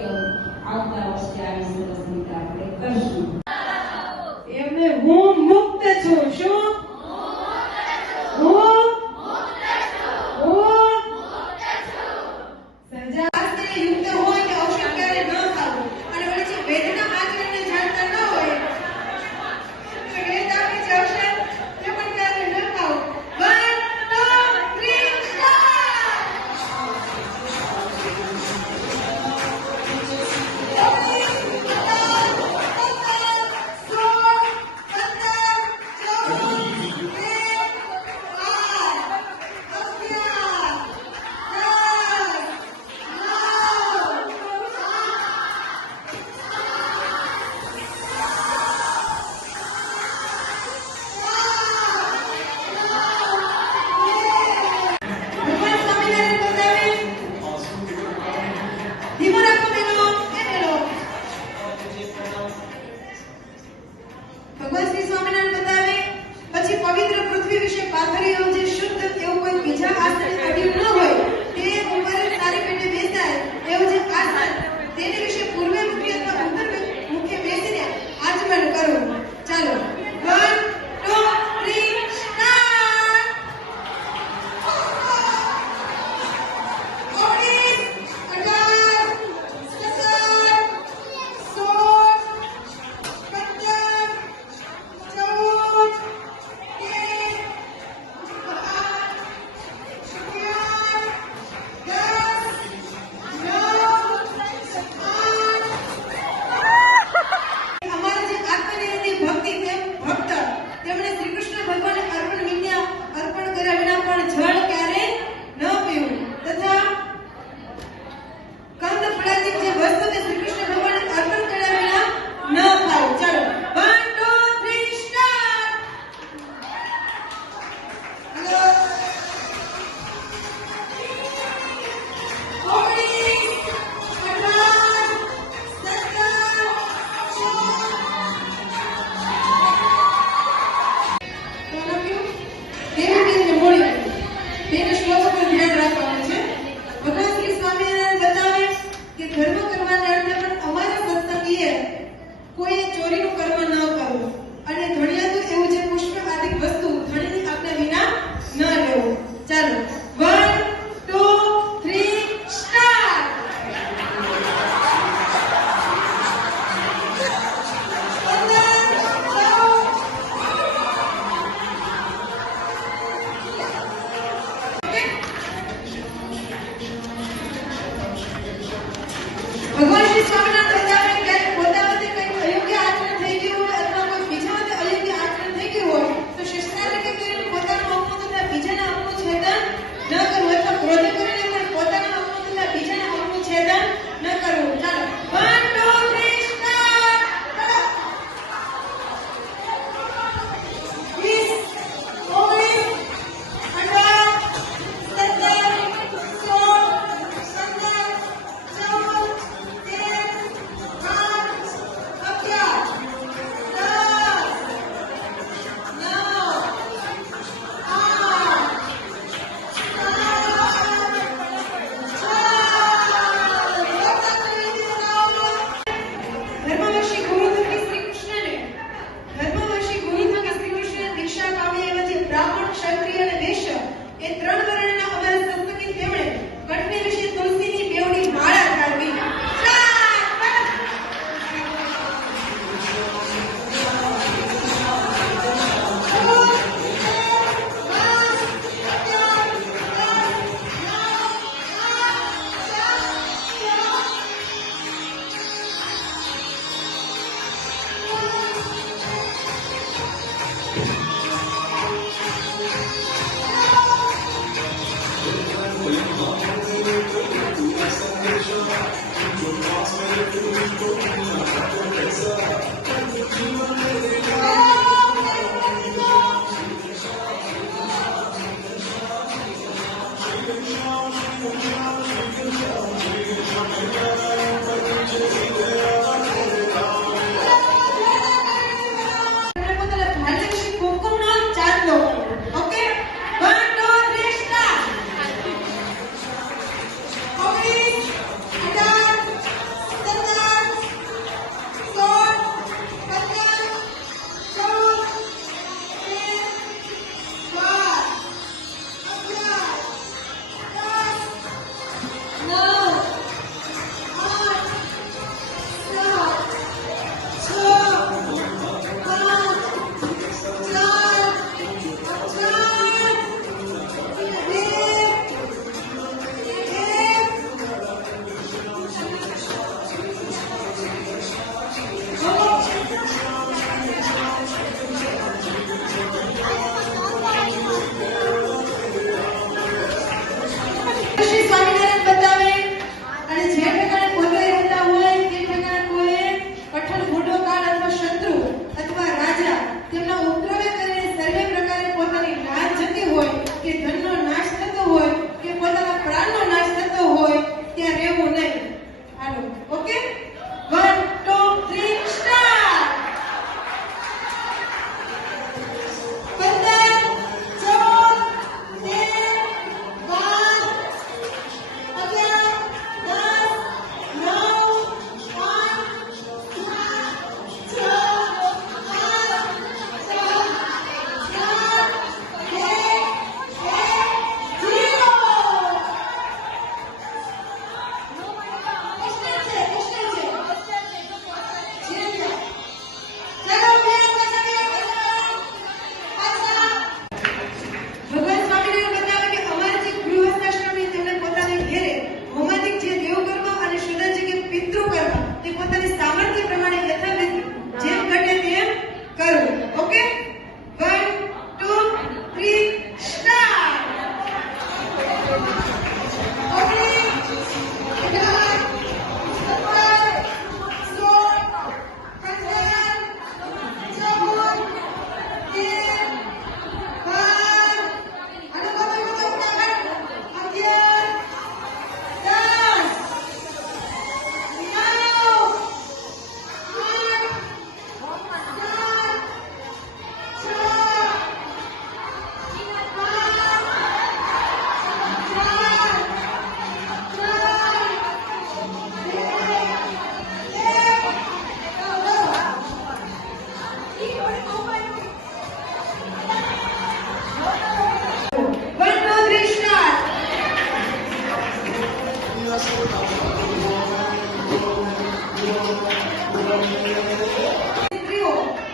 આવતા વર્ષે આવી સરસ રીતે આપણે કરશું. એમને હું મુક્ત છું. શું? હું સજાતે યુક્ત હોય કે ઔષધ ક્યારે ન ખાવું અને વળી જે વેદના આચરણને જાણતા ન હોય તો વેદ આપે છે ઔષધ તે પણ ક્યારે ન ખાવું. 1 2 3 ભગવાન શ્રી સ્વામિનારાયણ બતાવે પછી પવિત્ર પૃથ્વી વિશે પાથરીઓ જે શુદ્ધ એવું કોઈ બીજા આસન અડ્યું ન હોય તે ઉપર સારી પેટે બેસાય એવું જે આસન તેને વિશે પૂર્વે મુખ્ય અથવા અંતર મુખ્ય બેસીને આચમન કરો. ચાલો 1 2 3 સ્ટાર્ટ. 1 2 3 સ્ટાર્ટ. સ્ત્રીઓ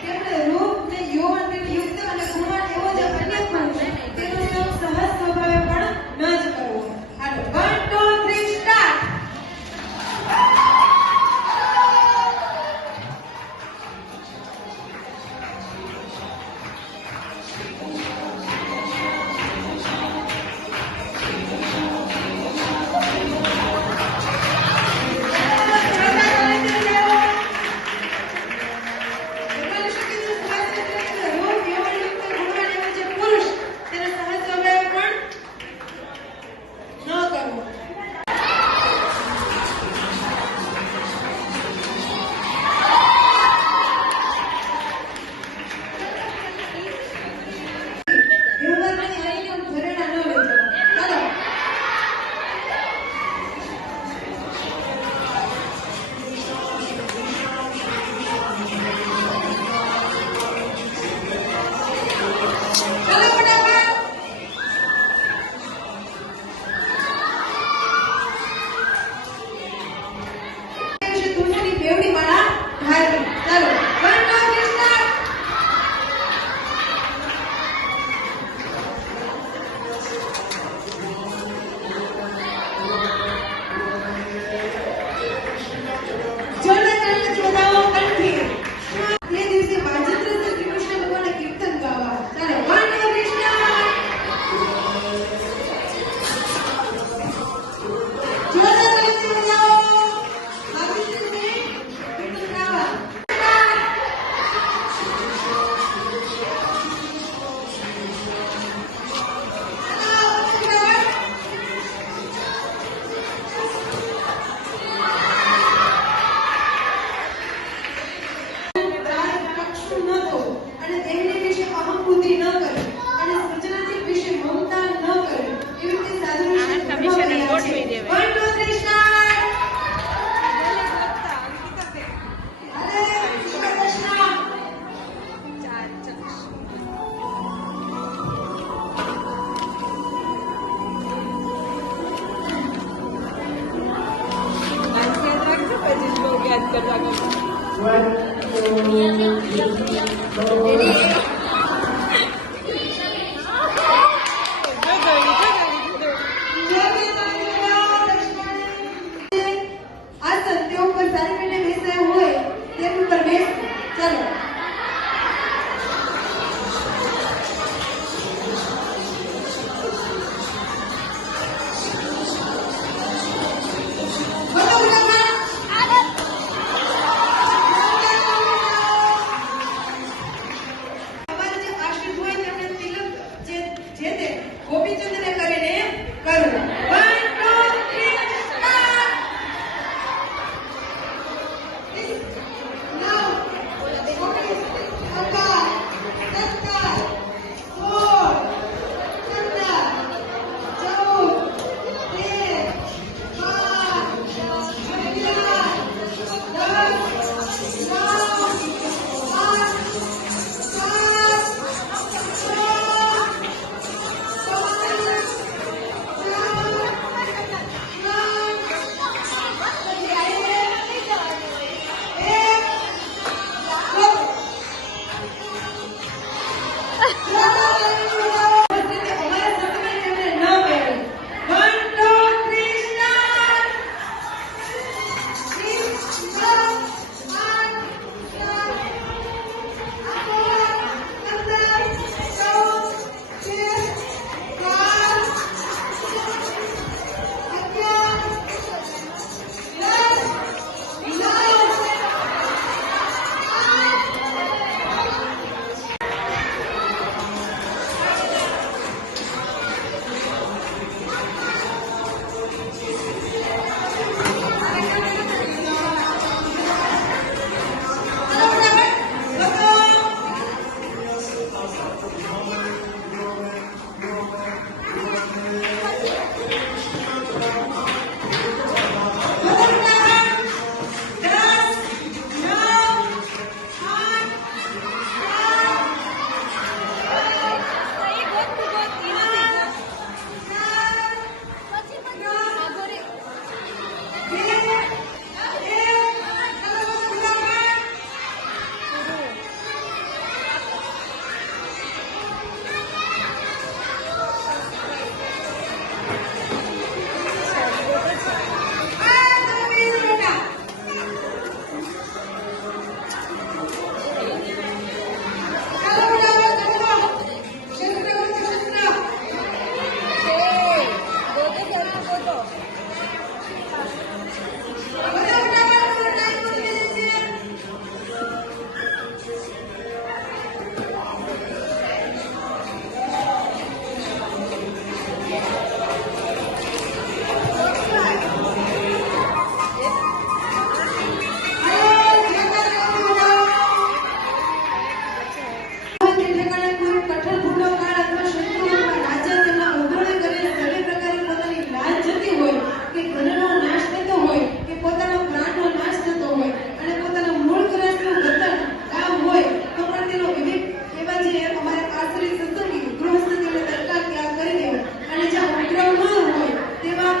તેમણે રૂપ ને યૌવનથી યુક્ત અને ગુણવાન એવો જ અન્ય પણ છે તેનો સૌ સહજ સ્વભાવે પણ ન જ કરવો. હાલો 1 2 3 સ્ટાર્ટ.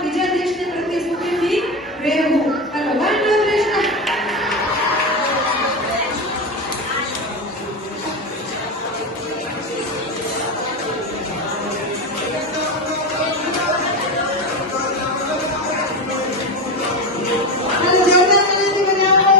બીજા દેશને પ્રત્યે સુખેથી રહેવું. ચાલો 1 2 3 સ્ટાર્ટ. ચાલો જોરદાર તાળીથી બજાવો.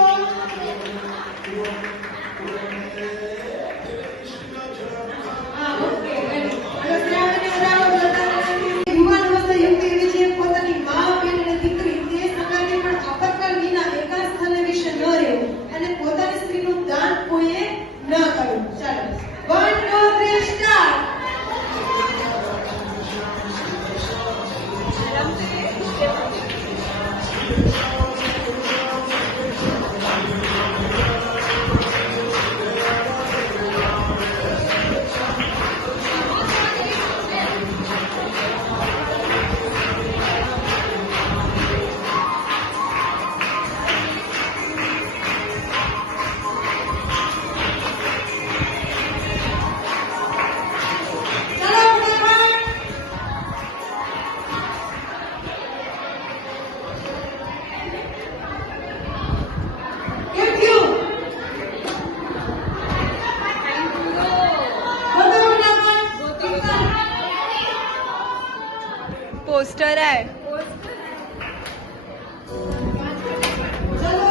હા ઓકે રેડી. હવે શ્રાવણી બજાવો જોરદાર તાળીથી. યુવાન અવસ્થા યુક્તિ એવી છે પોતાની મા બેન અને દીકરી તે સંગાતે પણ આપતકાલ વિના એકા સ્થાને વિશે ન રહેવું અને પોતાની સ્ત્રીનું દાન કોઈએ ન કરવું. ચાલો 1 2 3 સ્ટાર્ટ. पोस्टर है चलो